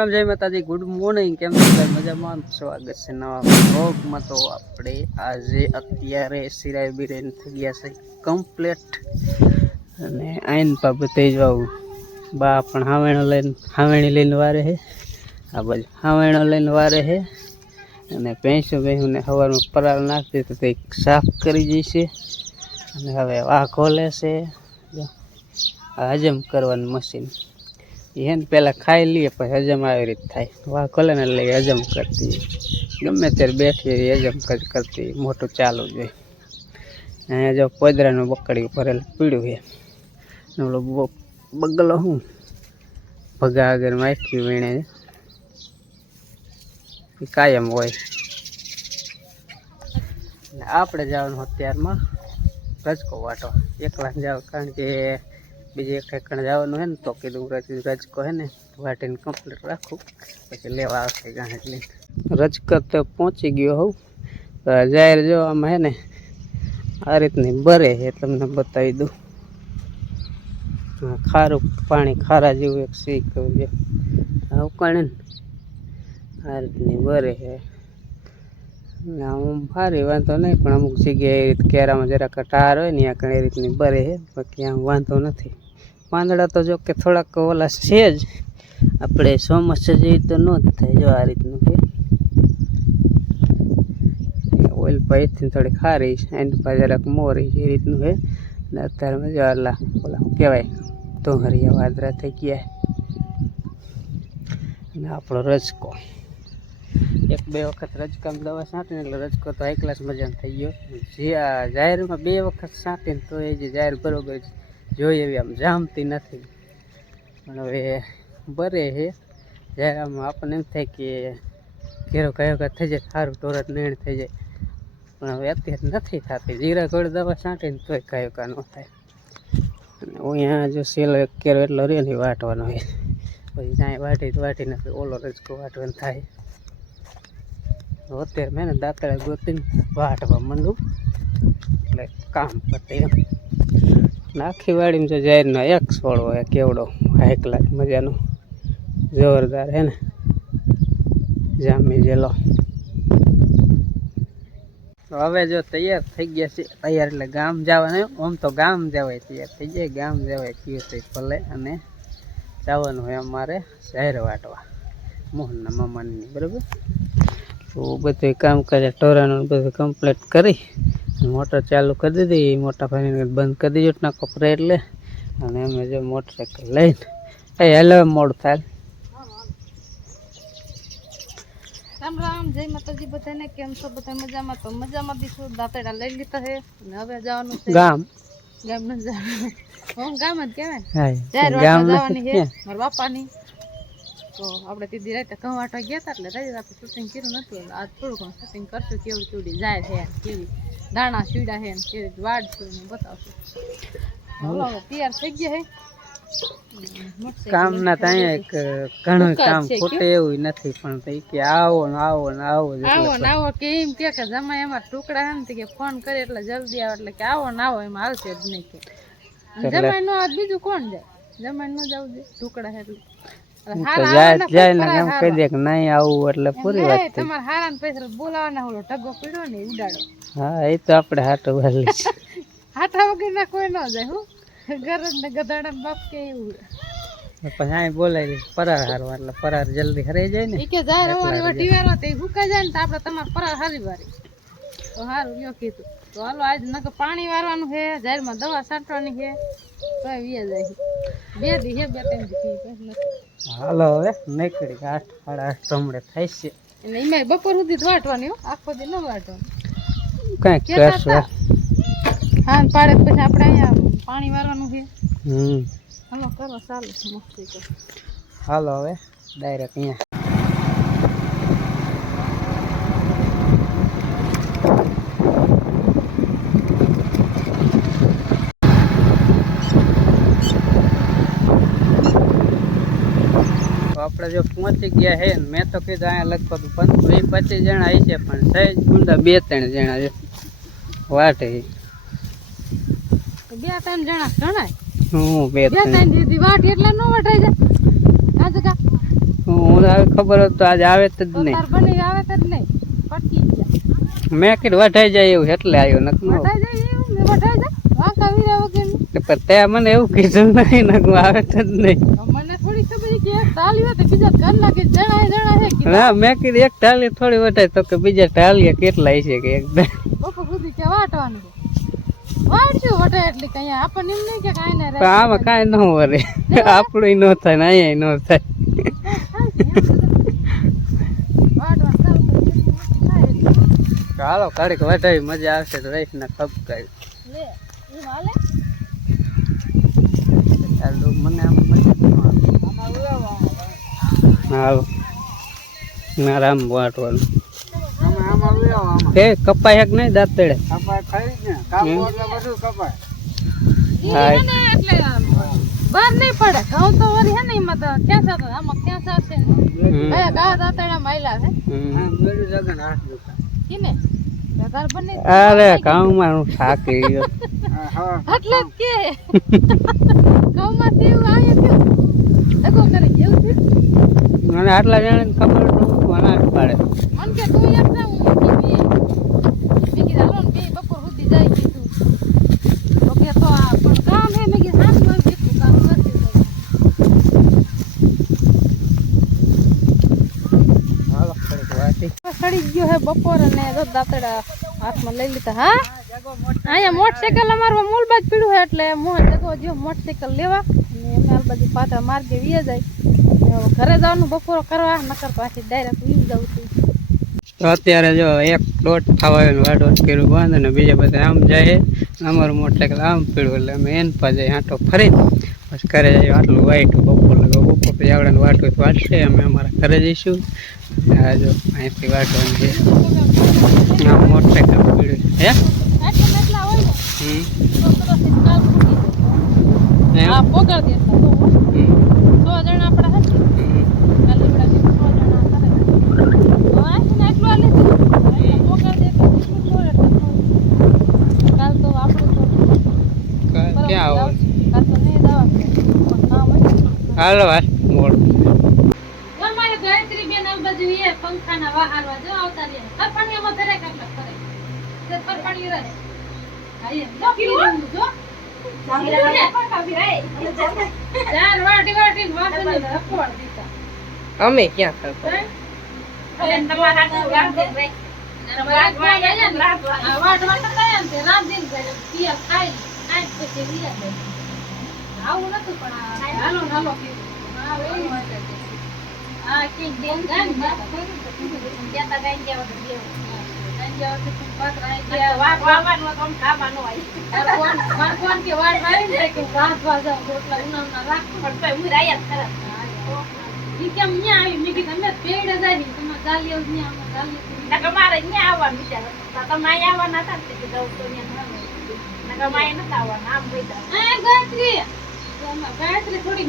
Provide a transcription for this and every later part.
રામ જય માતાજી, good morning. કેમ છો ભાઈ મજામાં? સ્વાગત છે નવા બ્લોગમાં તો આપણે આજે અત્યારે સિરાય બિરાયન થઈ ગયા છે કમ્પ્લેટ. અને આઈન બાબતે જવું બા પણ હાવેણો લઈને, હાવેણી લઈને વારે છે આ બાજુ હાવેણો લઈને વારે છે અને ભેંસો ભેંસોને સવારમાં પરાળ નાખતી તો તે સાફ કરી જઈશે. અને હવે વાહ ખોલે છે. હજમ કરવાનું મશીન. એને પહેલાં ખાઈ લઈએ, પછી હજમ આવી રીતે થાય. વાહ ખોલે ને એટલે હજમ કરતી. ગમે ત્યારે બેઠી હજમ કર, કરતી. મોટું ચાલુ જોઈએ. હોય અહીંયા જો પોદરાનું બકડી ભરેલું પીળું છે. ઓલો બગલો હું ભગા આગળ માખ્યું વીણે કાયમ હોય. આપણે જવાનું અત્યારમાં રજકો વાટો. એકલા જાવ, કારણ કે બીજે ઠેકાણે જવાનું હે ને તો કીધું રજ રજકો હે ને વાટીને કમ્પ્લીટ રાખું. પછી લેવા આવશે ગાંઠ રજકો તો પહોંચી ગયો હોઉં. જાહેર જો આમાં હે ને આ રીતની બરે એ તમને બતાવી દઉં. હા, ખારું પાણી ખારા જેવું એક આ ઉકાણે ને આ રીતની બરે ને આમ સારી વાંધો નહીં, પણ અમુક જગ્યાએ કેરામાં જરાક ટાર હોય ને, ત્યાં કણે રીતની બરે છે, બાકી આમ વાંધો નથી. પાંદડા તો જો કે થોડાક ઓલા છે જ. આપણે ચોમાસા જેવી તો ન જ થાય જો આ રીતનું કે. ઓઇલ પાઇપથી થોડી ખારી એની પાસે જરાક મોરી એ રીતનું છે. ને અત્યારે જો આલા, ઓલા કહેવાય તોહરિયા વાદરા થઈ ગયા. અને આપણો રજકો. એક બે વખત રજકામ દવા છાંટીને એટલે રજકો તો હાઈ ક્લાસ મજાનો થઈ ગયો. જે આ જાહેરમાં બે વખત છાંટીને તો એ જે જાહેર બરોબર જોઈએ એવી આમ જામતી નથી. પણ હવે બરે છે જ્યારે આમ આપણને એમ થાય કે ઘેરો કયો કયો થઈ જાય સારું તોરત નીણ થઈ જાય. પણ હવે અત્યારે નથી થતી. જીરા ગોળ દવા છાંટીને તોય કયો કા ન થાય. અહીંયા જો સેલો એક કેરો એટલો રહ્યો ને એ વાટવાનો હોય. પછી ત્યાં વાટી વાટીને ઓલો રજકો વાટવાનો થાય. અત્યારે મેં દાંતળે ગોતીને વાટવા માંડું. એટલે કામ પતે એમ. નાખી વાડીમાં જો જાહેરનો એક છોડ હોય કેવડો હાઈ ક્લાસ મજાનો. જોરદાર હે ને. જામી જેલો. તો હવે જો તૈયાર થઈ ગયા છે તૈયાર એટલે ગામ જવાનું આમ તો ગામ જવાય તૈયાર થઈ જાય. ગામ જવાય કયું તો ભલે અને જવાનું હોય અમારે શહેર વાટવા. મોહનના મામાની બરાબર? તો બધું કામ કરે ટોરાનું બધું કમ્પ્લીટ કરી મોટર ચાલુ કરી દીધી. મોટા ભાઈને બંધ કરી દીધો ના કપરા એટલે અને અમે જો મોટરસાઇકલ લઈને એ હેલો મોડું થાય. રામ રામ જય માતાજી બધાને. કેમ છો? બધા મજામાં? તો મજામાં દીશું દાંતડા લઈ લીધા છે. અને હવે જવાનું છે ગામ. ગામ ન જવાનું હું ગામ જ કહેવાય ગામ જવાની છે? મારા બાપાની. તો આપણે તીધી રાતે વાટવા ગયા હતા એટલે રાતે આપણે શૂટિંગ કર્યું નહોતું આજ થોડું ઘણું શૂટિંગ કરશું કેવું ચૂડી જાય છે કેવી દાણા સીડા છે ને કેવી વાડશું ને બતાવશું. હાલો તૈયાર થઈ ગયા હે. કામ ના તો એક ઘણું કામ ખોટે એવું નથી પણ તો કે આવો ને આવો ને આવો આવો ને આવો કે એમ કે કે જમાય એમાં ટુકડા હે ને કે ફોન કરે એટલે જલ્દી આવે એટલે કે આવો ને આવો એમાં આવશે જ નહીં કે. જમાય નો આજ બીજું કોણ જાય? જમાય નો જવું દે ટુકડા એટલે. કહી દે કે નહીં આવું એટલે પૂરી વાત તમારે હારા ને પૈસા બોલાવાના ઢગો પીડો ને ઉડાડો હા એ તો આપણે હાટું વાલી વગર ના કોઈ ન જાય હું. ગરજ ને ગધાડા બાપ કે એવું. પછી બોલાવી દે પરાર હારવા એટલે પરાર જલ્દી હરાઈ જાય ને. કે જાય રવાની વટી વાળો તે હુકાઈ જાય ને તો આપણે તમારે પરાર હારી વારી. તો હારું લ્યો કીધું. તો હાલો આજ નકર પાણી વારવાનું છે જાહેરમાં દવા છાંટવાની છે હાલો હવે નીકળી આઠ સાડા આઠ થાય છે. એમાં બપોર સુધી વાટવાની આખો દી ન વાટવાની. કાંઈક કેતા હા પાડે પછી આપણે અહીંયા પાણી વારવાનું છે. હમ. હાલો કરો ચાલુ મસ્તી કરો. હાલો હવે ડાયરેક્ટ અહીંયા તો આપણે જો પહોંચી ગયા હે ને મેં તો કીધું અહીંયા લગભગ પંદર પચીસ જણા આવી છે પણ સહેજ ગુંડા બે ત્રણ જણા છે. વાટે. એ બે ત્રણ જણા જણાય? હું બે ત્રણ. દીદી વાટ એટલે ન વટાઈ જાય. આ જગા. હું આવે ખબર હોત તો આજે આવે જ નહીં. બની આવે જ નહીં. પટકી ગયા મેં કીધું વઢાઈ જાય એવું એટલે આવ્યો નકનો વટાઈ જાય એવું ને વટાઈ જાય. વાંકા વીરા વગરની. પણ તે મને એવું કીધું નહીં નકું આવે જ નહીં. એક તો બીજા જણા જણા હે ના મેં કીધું એક ટાલી થોડી વટાય તો કે બીજા ટાલીએ કેટલા છે કે એકદમ બપોર સુધી કે વાટવાનું. છે. વાટશું એટલે કઈ આપણને એમ નહીં કે કાંઈ ના પણ આમાં કાંઈ ન વરે. આપણું ન થાય ને અહીંયા ન થાય. ચાલુ કરી ઘડીક વટાવી મજા આવશે તો રહીશ ને લે એમ મને આમ મજા ના રામ વાટવાનું. એ કપાય હક નહીં દાંત હા. હે એટલે બહાર નહીં પડે. ઘઉં તો વળી હે ને એમાં તો ખેંચા તો આમાં ખેંચા છે? કયા ગા દાંતડા માયલા છે તાર બને અરે કામમાં હું થાકી ગયો એટલે કે. કરે કેવું થયું મને આટલા જણાને ખબર તો મને જ પાડે. મન કે તું યાર જા હું મેં કીધું હાલો ને બપોર સુધી જાય કીધું તો. કે તો આ પણ કામ હે. મેં કીધું કેટલું કામ કરતી ઘડીક સડી ગયો હે બપોર અને દાંતડા હાથમાં લઈ લીધા હા? અહીંયા મોટરસાઇકલ અમારું મૂલબાજ પીડ્યું છે એટલે મોહન જગો જો મોટરસાઇકલ લેવા અને અમે આ બાજુ પાત્ર માર્ગે વીએ જાય. ઘરે જવાનું બપોરો કરવા નકર પાછી ડાયરેક્ટ વી જવું તો અત્યારે જો એક દોઢ થવા આવ્યો વાડો પીળું બાંધે ને બીજા બધા આમ જાય અમારું મોટરસાઇકલ આમ પીળું એટલે અમે એન પાસે આંટો ફરી પછી ઘરે જઈએ આટલું વાઈટું બપોર લગો બપોર પછી આવડે વાટું તો વાટશે અમે અમારા ઘરે જઈશું. આ જો અહીંથી વાટવાનું છે. આમ પીડ્યું છે. હે? એટલા હમ. પોગાડ દે. તો જણા આપણા હશે હમ. કાલે આપણા જે સો જણા કરે તો આ છે ને એટલું આલે છે એટલે પોગાડ દે એટલે જેટલું હોય એટલું થોડું. કાલ તો આપણું તો કા- બરાબર ક્યાં આવો આવશે. કાલ તો નહીં દવા પણ કામ હોય ને. હાલો હાલ મોડ અમારે ગાયત્રી બેન આ બાજુ એ પંખાના વહારવા જો આવતા રહે ફરફાણીયામાં દરેક આટલા ફરે તે ફરફાણી રહે હા એમ જો પીવું જો ચાર વાટી વાટી વાસણ હાલ દીધા. અમે ક્યાં કરતા આવું નતું પણ હાલો હાલો કીધું. હા, હતું. કીક બેન જાય ને, વાત કરી તો કીધું કે તમે કહેતા કાંઈ ગયા વગર બેહો. હા, કાંઈ ગયા વગર ગયા. ને ને, ગાયત્રી થોડી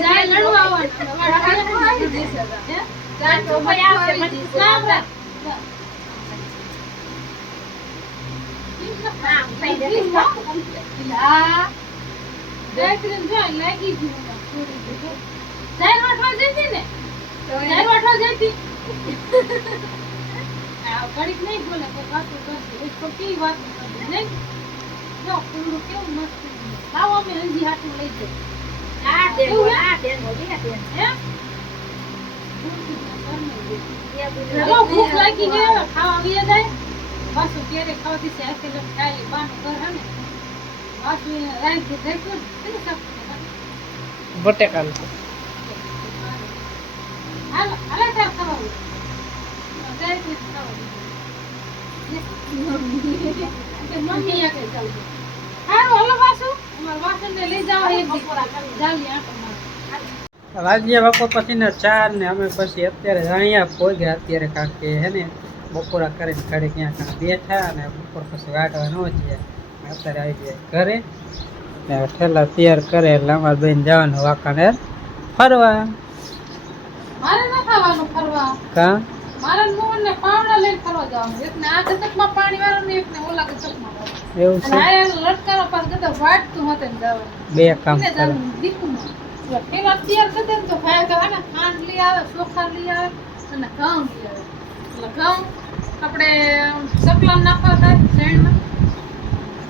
હે લડવા આવવાના. અમારે આવી જશે. હે? ગાય તો લાગી ગયું જતી ને? જતી. આ ઘડીક નહીં બોલે કોઈ વાતો કરશે એક તો કેવી વાતો કરશે નહીં? જો કુંડું કેવું મસ્ત છે. લાવો અમે અંજી હાટું લઈ જઈએ હે? ચલો ભૂખ લાગી ગઈ હવે ખાવા આવી જાય. પાછું ક્યારે ખાવાથી છે આખી લટ ખાઈ લે બાનું ઘર હે ને. પાછું એને રાખી દેખું કેટલું શાક બટેકાનું. હાલો હાલો તાર ખાવાનું ગાયત્રી ખાવાનું કે મમ્મી આગળ અમાર વાસણને લઈ એક જાવી રાજ્ય બપોર ને ચાર ને અમે પછી અત્યારે અહીંયા પહોંચ્યા અત્યારે કારણ કે હે ને બપોરા કરીને ઘરે ક્યાં ક્યાં બેઠા અને બપોર પછી વાટવા ન જઈએ અત્યારે આવી જાય ઘરે. ને ઠેલા તૈયાર કરે એટલે અમારે બેન જવાનું વાંકાને ફરવા. મારે ન ફરવા. કાં? મારે મોહન ને પાવડા લઈને ફરવા જવાનું એકને આ દશકમાં પાણી વાળો ને એકને ઓલા દશકમાં વાળો એવું છે? આ લટકારો પાસ કરતા વાટતું હતું ને જવાનું. બે કામ એટલે કરો. જાનું દીકુમાં. જો પેલા તૈયાર કરી તો ભાઈ કહે ને ખાંડ લઈ આવે ચોખા લઈ આવે અને ઘઉં લઈ આવે. એટલે ઘઉં આપણે સકલા નાખવા થાય શેણમાં.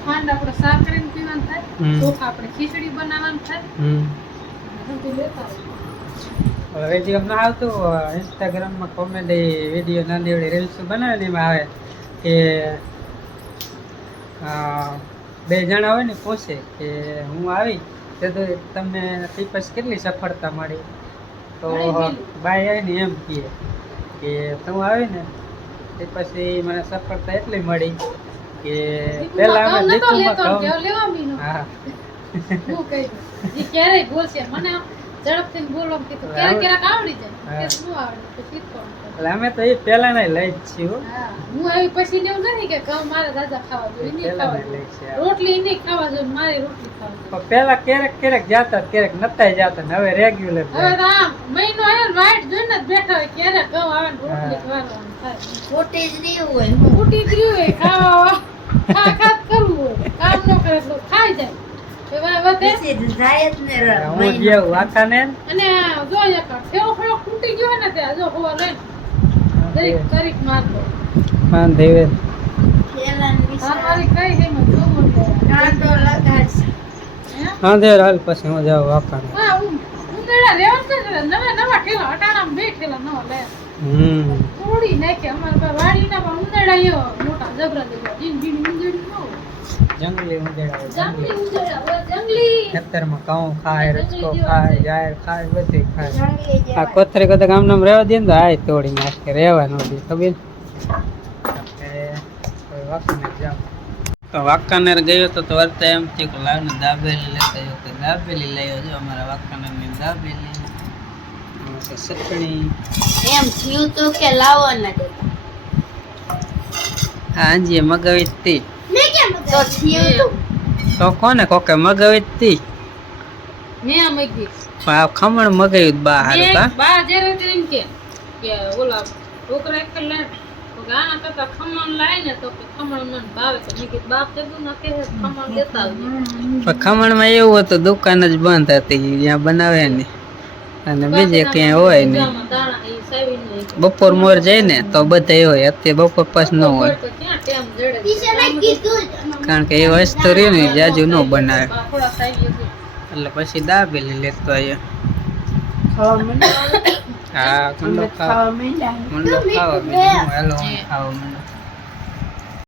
ખાંડ આપણે શાક કરીને પીવાનું થાય ચોખા આપણે ખીચડી બનાવવાનું થાય. બધું લેતા આવીએ. વીડિયો ના આવતું ઇન્સ્ટાગ્રામમાં કોમેડી વીડિયો નાની એવડી રીલ્સ બનાવે એમાં આવે કે બે જણા હોય ને પૂછે કે હું આવી તે તો તમને પીપસ કેટલી સફળતા મળી તો બાય આવીને એમ કહે કે તું આવી ને તે પછી મને સફળતા એટલી મળી કે પહેલા અમે નહોતો. હા હું કહી દઉં. ક્યારેય બોલશે મને ઝડપથી બોલો કીધું ક્યારેક ક્યારેક આવડી જાય. કે શું આવડે તો શીખવાનું એટલે અમે તો એ પહેલાના લઈ જ છીએ હું. આવી પછી ને એવું નથી કે ઘઉં મારે દાદા ખાવા જોઈએ નહીં ખાવા જોઈએ. રોટલી નહીં ખાવા જોઈએ મારી રોટલી ખાવા જોઈએ. ક્યારેક ક્યારેક જાતા ક્યારેક નતાય જાતા હવે રેગ્યુલર હવે તો આમ મહિનો આવ્યો ને વાઈટ જોઈને જ બેઠા હોય ક્યારે ઘઉં આવે ને રોટલી ખાવાનું થાય. ખોટી જ રહ્યું હોય ખોટી જ રહ્યું હોય ખાવા ખા ખા કરવું હોય કામ ન કરે તો ખાઈ જાય. તો હવે વધે પછી જ જાય જ ને ર- હું મહિનો. જેવું વાંકા ને અને જો એક ઠેવો ફેવો ફૂટી ગયો ને ત્યાં જો હોવા લઈને. જરીક જરીક મારતો દેવે. પેલાની વિશે મારી કઈ હે મને જોવું જ નહીં. કાંટો લગાડશે. હે? હા દેવ હાલ પછી હું જાઉં વાંકા ને હા, ઉંદરડા લેવા છે ને, નવા નવા ઠેલા અટાણામાં બે ઠેલા નવા લે. હમ. થોડી નાખે. અમારે વાડીના પણ ઉંદરડા મોટા જબરા જબરા જીન જીન ઉંદરડી. જંગલી ઉંદેડા જંગલી ઉંદરડા જંગલી. ખેતરમાં ઘઉં ખાય રચકો ખાય જાહેર ખાય બધી ખાય. આ કોથરે કદાચ આમ નામ રહેવા દે ને તો આય તોડી નાખે રહેવા ન દે ખબર. તો વાંકાનેર ગયો તો તો વર્તા એમ થયું કે લાવને દાબેલી લેતા ગયો કે દાબેલી લઈ જો અમારા વાંકાનેરની દાબેલી. ચટણી એમ થયું તો કે લાવો ન દેતા. આંજીએ મગાવી જ તી તો થયું તું. તો કોને? કોકે મગાવી હતી મેં મગી. આ ખમણ મગાવ્યું બા હારું મેં બા જ્યારે તો એમ કે કે ઓલા છોકરા એક લે તો ગાના કરતા ખમણ લાય ને તો ખમણ મને ભાવે. તો મેં કીધું બાપ કીધું ના કે ખમણ લેતા આવજે. પણ ખમણમાં એવું હતું દુકાન જ બંધ હતી જ્યાં બનાવે ને અને બીજે ક્યાંય હોય નહીં. બપોર મોર જાય ને તો બધા હોય અત્યારે બપોર પાસ ન હોય. કારણ કે એ વસ્તુ રહી ને જાજુ ન બનાવે. એટલે પછી દાબેલી લેતો આવ્યો. હા મંડો ખાવા. મંડો ખાવા હાલો ખાવા મંડો